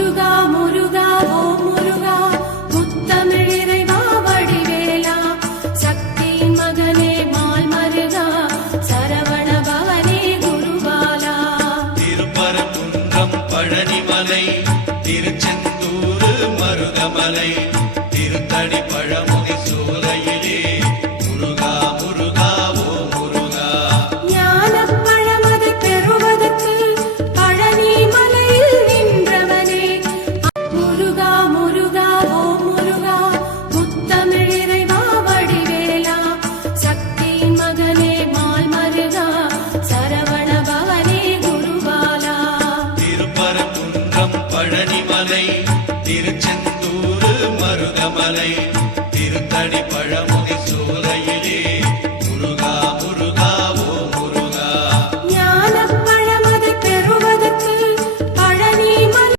முருகா முருகா ஓ முருகா முத்தமிழ் இறைவா வடிவேலா சக்தியின் மகனே மால் மருகா சரவண பவனே குருபாலா திருப்பரங்குன்றம் பழனிமலை திருச்செந்தூர் மருகமலை திருத்தணி பழமுதி சோலையிலே முருகா முருகா ஓ முருகா ஞானப் பழமதை பெறுவதற்கு பழனி மலையில் நின்றவனே முருகா முருகா ஓ முருகா முத்தமிழ் இறைவா வடிவேலா சக்தியின் மகனே மால் மருகா சரவண பவனே குருபாலா திருப்பரங்குன்றம் பழனிமலை திருச்செந்தூர் மருகமலை திருத்தணி பழம்